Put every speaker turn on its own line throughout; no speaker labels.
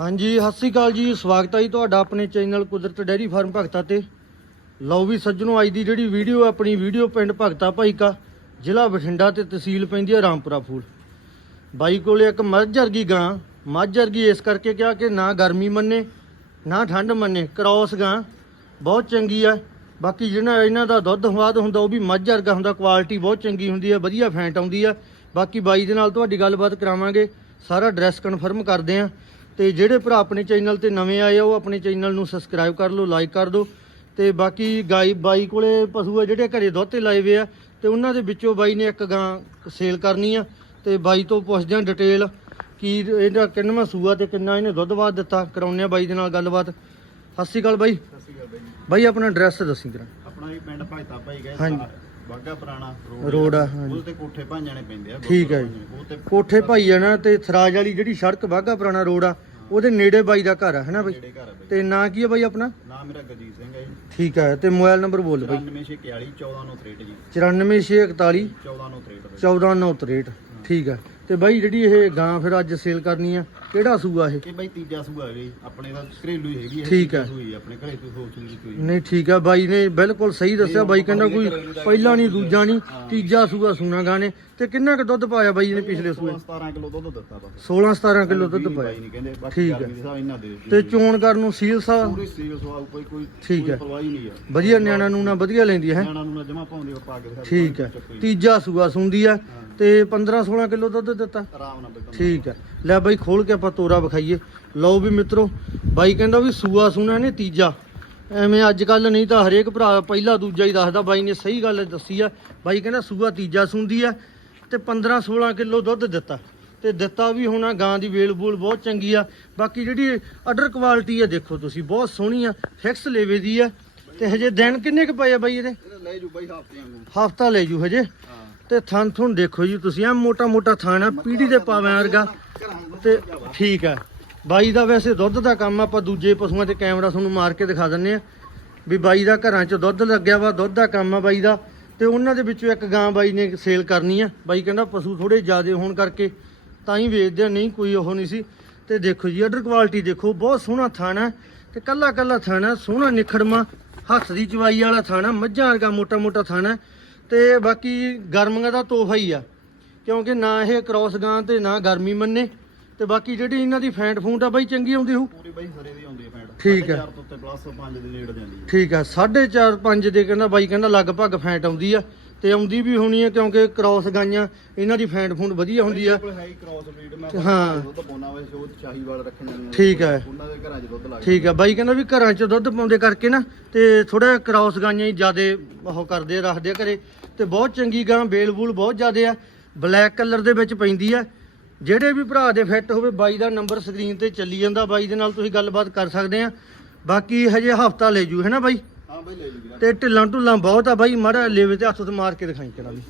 ਹਾਂਜੀ, ਸਤਿ ਸ੍ਰੀ ਅਕਾਲ ਜੀ। ਸਵਾਗਤ ਹੈ ਜੀ ਤੁਹਾਡਾ ਆਪਣੇ ਚੈਨਲ ਕੁਦਰਤ ਡੈਰੀ ਫਾਰਮ ਭਗਤਾ ਤੇ। ਲਓ ਵੀ ਸੱਜਣੋ, ਅੱਜ ਦੀ ਜਿਹੜੀ ਵੀਡੀਓ ਆਪਣੀ ਵੀਡੀਓ ਪਿੰਡ ਭਗਤਾ ਭਾਈ ਕਾ ਜ਼ਿਲ੍ਹਾ ਬਠਿੰਡਾ ਤੇ ਤਹਿਸੀਲ ਪੈਂਦੀ ਹੈ ਰਾਮਪੁਰਾ ਫੂਲ। ਬਾਈ ਕੋਲੇ ਇੱਕ ਮੱਝ ਵਰਗੀ ਗਾਂ ਮੱਝਰਗੀ ਇਸ ਕਰਕੇ ਕਿਹਾ ਕਿ ਨਾ ਗਰਮੀ ਮੰਨੇ, ਨਾ ਠੰਡ ਮੰਨੇ ਕ੍ਰੋਸ ਗਾਂ, ਬਹੁਤ ਚੰਗੀ ਆ ਬਾਕੀ ਜਿਹੜਾ ਇਹਨਾਂ ਦਾ ਦੁੱਧ ਹਵਾਦ ਹੁੰਦਾ, ਉਹ ਵੀ ਮੱਝ ਵਰਗਾ ਹੁੰਦਾ ਕੁਆਲਿਟੀ ਬਹੁਤ ਚੰਗੀ ਹੁੰਦੀ ਹੈ, ਵਧੀਆ ਫੈਂਟ ਆਉਂਦੀ ਆ ਬਾਕੀ ਬਾਈ ਦੇ ਨਾਲ ਤੁਹਾਡੀ ਗੱਲਬਾਤ ਕਰਾਵਾਂਗੇ, ਸਾਰਾ ਐਡਰੈਸ ਕਨਫਰਮ ਕਰਦੇ ਆ ਤੇ ਜਿਹੜੇ ਭਰਾ ਆਪਣੇ ਚੈਨਲ ਤੇ ਨਵੇਂ ਆਏ ਆ ਉਹ ਆਪਣੇ ਚੈਨਲ ਨੂੰ ਸਬਸਕ੍ਰਾਈਬ ਕਰ ਲਓ ਲਾਈਕ ਕਰ ਦਿਓ। ਤੇ ਬਾਕੀ ਗਾਈ ਬਾਈ ਕੋਲੇ ਪਸ਼ੂ ਆ ਜਿਹੜੇ ਘਰੇ ਦੁੱਧ ਤੇ ਲਾਏ ਵੇ ਆ ਤੇ ਉਹਨਾਂ ਦੇ ਵਿੱਚੋਂ ਬਾਈ ਨੇ ਇੱਕ ਗਾਂ ਸੇਲ ਕਰਨੀ ਆ। ਤੇ ਬਾਈ ਤੋਂ ਪੁੱਛਦੇ ਆ ਡਿਟੇਲ ਕੀ ਇਹਦਾ ਕਿੰਨਵਾਂ ਸੂਆ ਤੇ ਕਿੰਨਾ ਇਹਨੇ ਦੁੱਧ ਬਾਦ ਦਿੱਤਾ। ਕਰਾਉਂਦੇ ਆ ਬਾਈ ਦੇ ਨਾਲ ਗੱਲਬਾਤ। ਸਤਿ ਸ਼੍ਰੀ ਅਕਾਲ ਬਾਈ।
ਸਤਿ ਸ਼੍ਰੀ ਅਕਾਲ ਬਾਈ ਜੀ।
ਬਾਈ ਆਪਣਾ ਐਡਰੈਸ ਦੱਸੀ ਕਰਾਂ
ਆਪਣਾ ਇਹ ਪਿੰਡ ਭਾਈਤਾ ਭਾਈ ਗਏ
ਹਾਂਜੀ।
ਬਾਗਾ ਪੁਰਾਣਾ
ਰੋਡ ਆ, ਹਾਂਜੀ।
ਉਹ ਤੇ ਕੋਠੇ ਭਾਂਜਾਣੇ ਪੈਂਦੇ ਆ
ਠੀਕ ਹੈ
ਤੇ
ਕੋਠੇ ਭਾਈ ਨਾ ਤੇ ਥਰਾਜ ਵਾਲੀ ਜਿਹੜੀ ਸੜਕ ਬਾਗਾ ਪੁਰਾਣਾ ਰੋਡ ਆ ਉਹਦੇ ਨੇੜੇ ਬਾਈ ਦਾ ਘਰ ਆ ਹੈਨਾ ਬਾਈ?
ਜਿਹੜੇ ਘਰ ਆ ਬਾਈ।
ਤੇ ਨਾਂ ਕੀ ਆ ਬਾਈ ਆਪਣਾ?
ਨਾਮ ਮੇਰਾ ਗਜੀਤ ਸਿੰਘ ਹੈ ਜੀ।
ਠੀਕ ਹੈ ਤੇ ਮੋਬਾਈਲ ਨੰਬਰ ਬੋਲ ਬਾਈ।
9641 14963 ਜੀ।
94641
14963 ਬਾਈ।
14963 ਠੀਕ ਹੈ ਤੇ ਬਾਈ ਜਿਹੜੀ ਇਹ ਗਾਂ ਫਿਰ ਅੱਜ ਸੇਲ ਕਰਨੀ ਆ ਕਿਹੜਾ ਸੂਆ ਇਹ?
ਇਹ ਬਾਈ ਤੀਜਾ ਸੂਆ ਹੈ ਜੀ। ਆਪਣੇ ਦਾ ਘਰੇਲੂ ਹੀ ਹੈਗੀ ਹੈ
ਠੀਕ ਹੈ।
ਹੋਈ ਆਪਣੇ ਘਰੇ ਤੋਂ ਸੋਚ ਲਈ ਕੋਈ।
ਨਹੀਂ ਠੀਕ ਆ। ਬਾਈ ਨੇ ਬਿਲਕੁਲ ਸਹੀ ਦੱਸਿਆ। ਬਾਈ ਕਹਿੰਦਾ ਕੋਈ ਪਹਿਲਾ ਨਹੀਂ ਦੂਜਾ ਨਹੀਂ ਤੀਜਾ ਸੂਆ ਸੂਣਾ ਗਾਂ ਨੇ। ਤੇ ਕਿੰਨਾ ਕੁ ਦੁੱਧ ਪਾਇਆ ਬਾਈ ਨੇ ਪਿਛਲੇ ਸੂਏ?
17 ਕਿਲੋ ਦੁੱਧ ਦਿੱਤਾ ਵਾ।
16 17 ਕਿਲੋ ਦੁੱਧ
ਵੀਹ
ਪਾਇਆ।
ਬਾਈ ਨਹੀਂ ਕਹਿੰਦੇ ਬਾਕੀ
ਠੀਕ ਹੈ।
ਗਰਮੀ ਦੇ ਹਿਸਾਬ ਇਹਨਾਂ ਦੇ
ਤੇ ਚੋਣ ਕਰਨ ਨੂੰ ਸੀਲ ਸਾ
ਪੂਰੀ ਸੀਲ ਸਵਾ ਕੋਈ ਕੋਈ
ਠੀਕ ਹੈ।
ਪਰਵਾਹ ਹੀ ਨਹੀਂ ਆ।
ਵਧੀਆ ਨਿਆਣਾ ਨੂੰ ਨਾ ਵਧੀਆ ਲੈਂਦੀ ਹੈ?
ਨਿਆਣਾ ਨੂੰ ਨਾ ਜਮਾ ਪਾਉਂਦੇ ਉਹ ਪਾ ਕੇ ਦਿਖਾ ਦਿਓ,
ਠੀਕ ਹੈ
ਚੱਕੋ ਜੀ।
ਤੀਜਾ ਸੂਆ ਸੁੰਦੀ ਆ। ਤੇ 15 16 ਕਿਲੋ ਦੁੱਧ ਦਿੱਤਾ।
ਆਰਾਮ ਨਾਲ ਬਈ
ਠੀਕ ਹੈ। ਲੈ ਬਾਈ ਖੋਲ ਕੇ ਆਪਾਂ ਤੋਰਾ ਵਿਖਾਈਏ। ਲਓ ਵੀ ਮਿੱਤਰੋ ਬਾਈ ਕਹਿੰਦਾ ਵੀ ਸੂਆ ਸੁਣਾ ਨੇ ਤੀਜਾ। ਐਵੇਂ ਅੱਜ ਕੱਲ ਨਹੀਂ ਤਾਂ ਹਰੇਕ ਭਰਾ ਪਹਿਲਾ ਦੂਜਾ ਹੀ ਦੱਸਦਾ। ਬਾਈ ਨੇ ਸਹੀ ਗੱਲ ਦੱਸੀ ਆ। ਬਾਈ ਕਹਿੰਦਾ ਸੂਆ ਤੀਜਾ ਸੁੰਦੀ ਆ ਤੇ 15 16 ਕਿਲੋ ਦੁੱਧ ਦਿੱਤਾ। ਤੇ ਦਿੱਤਾ ਵੀ ਹੋਣਾ ਗਾਂ ਦੀ ਵੇਲ ਬੂਲ ਬਹੁਤ ਚੰਗੀ ਆ। ਬਾਕੀ ਜਿਹੜੀ ਅਡਰ ਕੁਆਲਿਟੀ ਆ ਦੇਖੋ ਤੁਸੀਂ ਬਹੁਤ ਸੋਹਣੀ ਆ ਫਿਕਸ ਲੇਵੇ ਦੀ ਆ। ਤੇ ਹਜੇ ਦਿਨ ਕਿੰਨੇ ਕੁ ਪਏ ਆ ਬਾਈ ਇਹਦੇ?
ਲੈ ਜੂ ਬਾਈ ਹਫ਼ਤੇ ਵਾਂਗੂ।
ਹਫਤਾ ਲੈ ਜੂ ਹਜੇ। ਤੇ ਥਣ ਥੁਣ ਦੇਖੋ ਜੀ ਤੁਸੀਂ ਆ ਮੋਟਾ ਮੋਟਾ ਥਣ ਆ ਪੀੜੀ ਦੇ ਪਾਵਿਆਂ ਵਰਗਾ। ਤੇ ਠੀਕ ਹੈ। ਬਾਈ ਦਾ ਵੈਸੇ ਦੁੱਧ ਦਾ ਕੰਮ ਆਪਾਂ ਦੂਜੇ ਪਸ਼ੂਆਂ ਤੇ ਕੈਮਰਾ ਤੁਹਾਨੂੰ ਮਾਰ ਕੇ ਦਿਖਾ ਦਿੰਨੇ ਆ ਵੀ ਬਾਈ ਦਾ ਘਰਾਂ 'ਚ ਦੁੱਧ ਲੱਗਿਆ ਵਾ, ਦੁੱਧ ਦਾ ਕੰਮ ਆ ਬਾਈ ਦਾ। ਤੇ ਉਹਨਾਂ ਦੇ ਵਿੱਚੋਂ ਇੱਕ ਗਾਂ ਬਾਈ ਨੇ ਸੇਲ ਕਰਨੀ ਆ। ਬਾਈ ਕਹਿੰਦਾ ਪਸ਼ੂ ਥੋੜੇ ਜ਼ਿਆਦੇ ਹੋਣ ਕਰਕੇ ਤਾਂ ਹੀ ਵੇਚਦੇ ਆ, ਨਹੀਂ ਕੋਈ ਉਹ ਨਹੀਂ ਸੀ। ਤੇ ਦੇਖੋ ਜੀ ਅਡਰ ਕੁਆਲਿਟੀ ਦੇਖੋ, ਬਹੁਤ ਸੋਹਣਾ ਥਾਣਾ ਤੇ ਕੱਲਾ ਕੱਲਾ ਥਾਣਾ ਸੋਹਣਾ ਨਿਖੜਮਾ, ਹੱਥ ਦੀ ਚਵਾਈ ਵਾਲਾ ਥਾਣਾ ਮੱਝਾਂ ਵਰਗਾ ਮੋਟਾ ਮੋਟਾ ਥਾਣਾ ਤੇ ਬਾਕੀ ਗਰਮੀਆਂ ਦਾ ਤੋਹਫਾ ਹੀ ਆ। ਕਿਉਂਕਿ ਨਾ ਇਹ ਕ੍ਰਾਸ ਗਾਂ ਤੇ ਨਾ ਗਰਮੀ ਮੰਨੇ। ਤੇ ਬਾਕੀ ਜਿਹੜੀ ਇਹਨਾਂ ਦੀ ਫੈਂਟ ਫੂੰਟ ਆ ਬਾਈ ਚੰਗੀ ਆਉਂਦੀ ਹੋਊ।
ਪੂਰੀ ਬਾਈ ਸਰੇ ਦੀ ਆਉਂਦੀ ਹੈ ਪੈਂਟ
ਠੀਕ ਹੈ।
4 ਤੋਂ ਉੱਤੇ ਪਲੱਸ 5 ਦੇ ਨੇੜੇ ਜਾਂਦੀ ਹੈ
ਠੀਕ ਆ 4.5 5 ਦੇ ਕਹਿੰਦਾ ਬਾਈ ਕਹਿੰਦਾ ਲਗਭਗ ਫੈਂਟ ਆਉਂਦੀ ਆ। ਤੇ ਆਉਂਦੀ ਵੀ ਹੋਣੀ ਆ ਕਿਉਂਕਿ ਕ੍ਰਾਸ ਗਾਈਆਂ ਇਹਨਾਂ ਦੀ ਫੈਂਟ ਫੂੰਟ ਵਧੀਆ ਹੁੰਦੀ ਆ।
ਹੈ ਹੀ
ਹਾਂ।
ਦੁੱਧ ਪਾਉਣਾ ਵੇ ਸ਼ੋਧ ਰੱਖਣ
ਠੀਕ ਹੈ।
ਉਹਨਾਂ ਦੇ ਘਰਾਂ 'ਚ ਦੁੱਧ ਲੱਗ
ਠੀਕ ਆ ਬਾਈ ਕਹਿੰਦਾ ਵੀ ਘਰਾਂ 'ਚ ਦੁੱਧ ਪਾਉਂਦੇ ਕਰਕੇ ਨਾ ਤੇ ਥੋੜਾ ਕ੍ਰਾਸ ਗਾਈਆਂ ਹੀ ਜ਼ਿਆਦੇ ਉਹ ਕਰਦੇ ਰੱਖਦੇ ਆ ਘਰੇ। ਤੇ ਬਹੁਤ ਚੰਗੀ ਗਾਂ ਬੇਲ ਬੂਲ ਬਹੁਤ ਜ਼ਿਆਦੇ ਆ। ਬਲੈਕ ਕਲਰ ਦੇ ਵਿੱਚ ਪੈਂਦੀ ਆ। ਜਿਹੜੇ ਵੀ ਭਰਾ ਦੇ ਫਿੱਟ ਹੋਵੇ ਬਾਈ ਦਾ ਨੰਬਰ ਸਕਰੀਨ ਤੇ ਚੱਲੀ ਜਾਂਦਾ। ਬਾਈ ਦੇ ਨਾਲ ਤੁਸੀਂ ਗੱਲਬਾਤ ਕਰ ਸਕਦੇ ਆ। ਬਾਕੀ ਹਜੇ ਹਫਤਾ ਲੈ ਜੂ ਹੈ ਨਾ ਬਾਈ?
ਹਾਂ ਬਾਈ ਲੈ ਜੂ ਵੀਰਾ।
ਤੇ ਢਿੱਲਾਂ ਢੁੱਲਾਂ ਬਹੁਤ ਆ ਬਾਈ। ਮਾੜਾ ਲੇਵੇ ਤੇ ਹੱਥ ਤੇ ਮਾਰ ਕੇ ਦਿਖਾਈ ਕਰਾਂ ਵੀ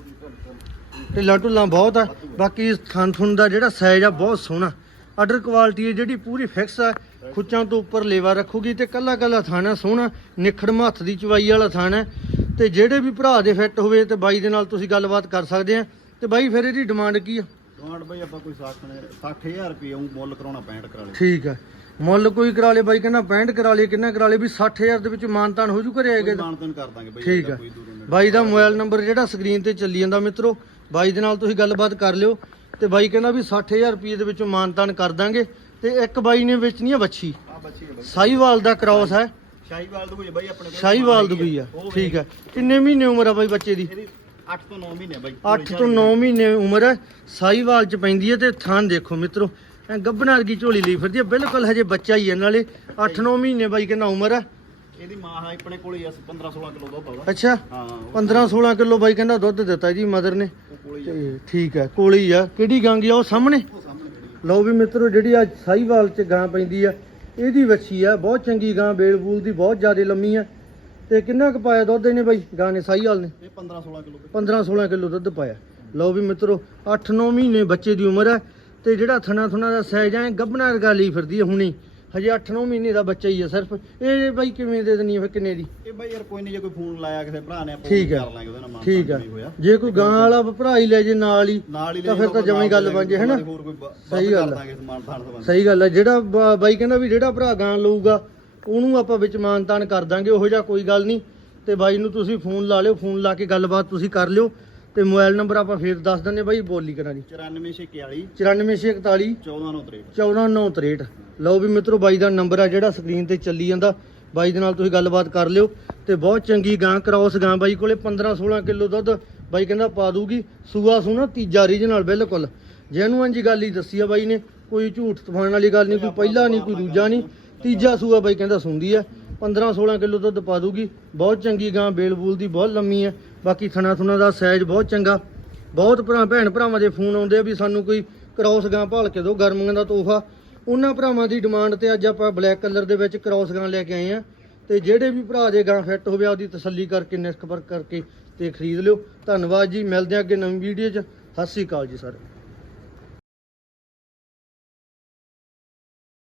ਢਿੱਲਾਂ ਢੁੱਲਾਂ ਬਹੁਤ ਆ। ਬਾਕੀ ਥਣ ਥੁਣ ਦਾ ਜਿਹੜਾ ਸਾਈਜ਼ ਆ ਬਹੁਤ ਸੋਹਣਾ। ਆਰਡਰ ਕੁਆਲਿਟੀ ਹੈ ਜਿਹੜੀ ਪੂਰੀ ਫਿਕਸ ਆ। ਖੁੱਚਾਂ ਤੋਂ ਉੱਪਰ ਲੇਵਾ ਰੱਖੂਗੀ ਤੇ ਕੱਲਾ ਕੱਲਾ ਥਾਣਾ ਸੋਹਣਾ। ਨਿਖੜ ਹੱਥ ਦੀ ਚਵਾਈ ਵਾਲਾ ਥਾਣਾ। ਤੇ ਜਿਹੜੇ ਵੀ ਭਰਾ ਦੇ ਫਿੱਟ ਹੋਵੇ ਤੇ ਬਾਈ ਦੇ ਨਾਲ ਤੁਸੀਂ ਗੱਲਬਾਤ ਕਰ ਸਕਦੇ ਆ। ਤੇ ਬਾਈ ਫਿਰ ਇਹਦੀ ਡਿਮਾਂਡ ਕੀ ਆ?
ਡਿਮਾਂਡ ਬਾਈ ਆਪਾਂ ਕੋਈ 60 ਨੇ 60000 ਰੁਪਏ ਉਹ ਮੁੱਲ ਕਰਾਉਣਾ 65 ਕਰਾ ਲੈ
ਠੀਕ ਆ। ਮੁੱਲ ਕੋਈ ਕਰਾ ਲੇ ਬਾਈ ਕਹਿੰਦਾ 65 ਕਰਾ ਲੇ ਕਿੰਨਾ ਕਰਾ ਲੇ ਵੀ 60000 ਦੇ ਵਿੱਚ ਮਾਨਤਾਨ ਹੋ ਜੂ ਘਰੇ ਆਏਗਾ
ਮਾਨਤਨ ਕਰ ਦਾਂਗੇ ਬਾਈ
ਠੀਕ ਆ।
ਨੇੜੇ।
ਬਾਈ ਦਾ ਮੋਬਾਈਲ ਨੰਬਰ ਜਿਹੜਾ ਸਕਰੀਨ ਤੇ ਚੱਲੀ ਜਾਂਦਾ ਮਿੱਤਰੋ ਬਾਈ ਦੇ ਨਾਲ ਤੁਸੀਂ ਗੱਲਬਾਤ ਕਰ ਲਿਓ। ਤੇ ਬਾਈ ਕਹਿੰਦਾ ਵੀ 60000 ਰੁਪਏ ਦੇ ਵਿੱਚੋਂ ਮਾਨਤਾਨ ਕਰ ਦਾਂਗੇ। ਤੇ ਇੱਕ ਬਾਈ ਨੇ ਵੇਚਣੀ
ਹੈ ਬਾਈ।
ਸਾਈਵਾਲ ਦਾ ਕ੍ਰਾਸ ਹੈ।
ਸ਼ਾਹੀਵਾਲ ਦੀ ਕੋਈ ਬਾਈ ਆਪਣੇ ਕੋਲ
ਸਾਈਵਾਲ ਦੀ ਵੀ ਆ। ਠੀਕ ਹੈ। ਕਿੰਨੇ ਮਹੀਨੇ ਉਮਰ ਆ ਬਾਈ ਬੱਚੇ ਦੀ?
ਇਹਦੀ 8 ਤੋਂ 9 ਮਹੀਨੇ ਬਾਈ
8 ਤੋਂ 9 ਮਹੀਨੇ ਉਮਰ ਹੈ। ਸਾਈਵਾਲ ਚ ਪੈਂਦੀ ਹੈ ਤੇ ਥਾਨ ਦੇਖੋ ਮਿੱਤਰੋ। ਐ ਗੱਬਣਾ ਵਰਗੀ ਝੋਲੀ ਲਈ ਫਿਰਦੀ ਹੈ। ਬਿਲਕੁਲ ਹਜੇ ਬੱਚਾ ਹੀ ਹੈ ਨਾਲੇ। 8-9 ਮਹੀਨੇ ਬਾਈ ਕਹਿੰਦਾ ਉਮਰ ਹੈ?
ਇਹਦੀ ਮਾਂ ਹੈ ਆਪਣੇ ਕੋਲ ਹੀ 15 16 ਕਿਲੋ ਦੁੱਧ ਆਉਂਦਾ
ਅੱਛਾ।
ਹਾਂ ਉਹ
15-16 ਕਿਲੋ ਬਾਈ ਕਹਿੰਦਾ ਦੁੱਧ ਦਿੱਤਾ ਜੀ ਮਦਰ ਨੇ।
ਆ।
ਠੀਕ ਹੈ ਕੋਲੇ ਹੀ ਆ। ਕਿਹੜੀ ਗਾਂ ਗਈ ਆ? ਉਹ ਸਾਹਮਣੇ। ਲਓ ਵੀ ਮਿੱਤਰੋ ਜਿਹੜੀ ਅੱਜ ਸਾਈਵਾਲ ਚ ਗਾਂ ਪੈਂਦੀ ਆ ਇਹਦੀ ਵੱਛੀ ਆ ਬਹੁਤ ਚੰਗੀ ਗਾਂ ਬੇਲ ਬੂਲ ਦੀ ਬਹੁਤ ਜ਼ਿਆਦਾ ਲੰਮੀ ਆ। ਤੇ ਕਿੰਨਾ ਕੁ ਪਾਇਆ ਦੁੱਧ ਇਹਨੇ ਬਾਈ? ਗਾਂ ਨੇ ਸਾਈਵਾਲ ਨੇ?
ਇਹ 15 16 ਕਿਲੋ
15 16 ਕਿਲੋ ਦੁੱਧ ਪਾਇਆ। ਲਓ ਵੀ ਮਿੱਤਰੋ 8-9 ਮਹੀਨੇ ਬੱਚੇ ਦੀ ਉਮਰ ਹੈ ਤੇ ਜਿਹੜਾ ਥਣਾ ਥੁਣਾ ਦਾ ਸਾਈਜ਼ ਐ ਗੱਬਣਾ ਵਰਗਾ ਲਈ ਫਿਰਦੀ ਹੈ ਹੁਣੀ। ਹਜੇ 8-9 ਮਹੀਨੇ ਦਾ ਬੱਚਾ ਹੀ ਹੈ ਸਿਰਫ। ਇਹ ਬਾਈ ਕਿਵੇਂ ਦੇ ਦੇਣੀ ਫਿਰ ਕਿੰਨੇ ਦੀ?
ਇਹ ਬਾਈ ਯਾਰ ਕੋਈ ਨਹੀਂ ਜੇ ਕੋਈ ਫੋਨ ਲਾਇਆ ਕਿਸੇ ਭਰਾ ਨੇ ਆਪਾਂ
ਠੀਕ।
ਕਰ ਲਾਂਗੇ ਉਹਦੇ ਨਾਲ ਮਾਨ
ਠੀਕ
ਹੋਇਆ।
ਜੇ ਕੋਈ ਗਾਂ ਵਾਲਾ ਭਰਾ ਹੀ ਲੈ ਜੇ ਨਾਲ ਹੀ
ਨਾਲ ਹੀ
ਤਾਂ ਫਿਰ ਤਾਂ ਜਮਾਂ ਹੀ ਗੱਲ ਬਣ ਜੇ, ਹੈਨਾ?
ਹੋਰ ਕੋਈ ਬ-
ਸਹੀ ਗੱਲ
ਕਰ
ਹੈ।
ਦਾਂਗੇ ਸਮਾਨ ਥਾਣ ਸੰਬੰਧ।
ਸਹੀ ਗੱਲ ਹੈ ਜਿਹੜਾ ਬ- ਬਾਈ ਕਹਿੰਦਾ ਵੀ ਜਿਹੜਾ ਭਰਾ ਗਾਂ ਲਊਗਾ ਉਹਨੂੰ ਆਪਾਂ ਵਿੱਚ ਮਾਨਤਾਨ ਕਰ ਦਾਂਗੇ ਉਹੋ ਜਿਹਾ ਕੋਈ ਗੱਲ ਨਹੀਂ। ਤੇ ਬਾਈ ਨੂੰ ਤੁਸੀਂ ਫੋਨ ਲਾ ਲਿਓ ਫੋਨ ਲਾ ਕੇ ਗੱਲਬਾਤ ਤੁਸੀਂ ਕਰ ਲਿਓ। ਤੇ ਮੋਬਾਈਲ ਨੰਬਰ ਆਪਾਂ ਫੇਰ ਦੱਸ ਦਿੰਦੇ ਬਾਈ ਬੋਲੀ ਕਰਾਂ ਜੀ।
9441
94641
1493
14963 ਲਓ ਵੀ ਮਿੱਤਰੋ ਬਾਈ ਦਾ ਨੰਬਰ ਆ ਜਿਹੜਾ ਸਕਰੀਨ ਤੇ ਚੱਲੀ ਜਾਂਦਾ। ਬਾਈ ਦੇ ਨਾਲ ਤੁਸੀਂ ਗੱਲਬਾਤ ਕਰ ਲਿਓ ਤੇ ਬਹੁਤ ਚੰਗੀ ਗਾਂ ਕ੍ਰਾਸ ਗਾਂ ਬਾਈ ਕੋਲੇ 15 16 ਕਿਲੋ ਦੁੱਧ ਬਾਈ ਕਹਿੰਦਾ ਪਾ ਦੂਗੀ। ਸੂਆ ਸੂਣਾ ਤੀਜਾ ਰੀਜਨਲ ਬਿਲਕੁਲ। ਜੈਨੂਅਨ ਜੀ ਗੱਲ ਹੀ ਦੱਸੀ ਆ ਬਾਈ ਨੇ ਕੋਈ ਝੂਠ ਤਫਾਨ ਵਾਲੀ ਗੱਲ ਨਹੀਂ ਕੋਈ ਪਹਿਲਾ ਨਹੀਂ ਕੋਈ ਦੂਜਾ ਨਹੀਂ। ਤੀਜਾ ਸੂਆ ਬਾਈ ਕਹਿੰਦਾ ਸੁੰਦੀ ਆ। 15 16 ਕਿਲੋ ਦੁੱਧ ਪਾ ਦੂਗੀ। ਬਹੁਤ ਚੰਗੀ ਗਾਂ, ਬੇਲ ਬੂਲ ਦੀ ਬਹੁਤ ਲੰਮੀ ਹੈ ਬਾਕੀ ਥਣਾ ਥੁਣਾ ਦਾ ਸਾਈਜ਼ ਬਹੁਤ ਚੰਗਾ। ਬਹੁਤ ਭਰਾ ਭੈਣ ਭਰਾਵਾਂ ਦੇ ਫੋਨ ਆਉਂਦੇ ਆ ਵੀ ਸਾਨੂੰ ਕੋਈ ਕ੍ਰਾਸ ਗਾਂ ਭਾਲ ਕੇ ਦਿਓ, ਗਰਮੀਆਂ ਦਾ ਤੋਹਫਾ। ਉਹਨਾਂ ਭਰਾਵਾਂ ਦੀ ਡਿਮਾਂਡ ਤੇ ਅੱਜ ਆਪਾਂ ਬਲੈਕ ਕਲਰ ਦੇ ਵਿੱਚ ਕ੍ਰਾਸ ਗਾਂ ਲੈ ਕੇ ਆਏ ਆ। ਤੇ ਜਿਹੜੇ ਵੀ ਭਰਾ ਦੇ ਗਾਂ ਫਿੱਟ ਹੋਵੇ ਉਹਦੀ ਤਸੱਲੀ ਕਰਕੇ ਨਿਸਖ ਕਰਕੇ ਤੇ ਖਰੀਦ ਲਿਓ। ਧੰਨਵਾਦ ਜੀ, ਮਿਲਦੇ ਆ ਅੱਗੇ ਨਵੀਂ ਵੀਡੀਓ 'ਚ। ਸਤਿ ਸ੍ਰੀ ਅਕਾਲ ਜੀ ਸਾਰੇ।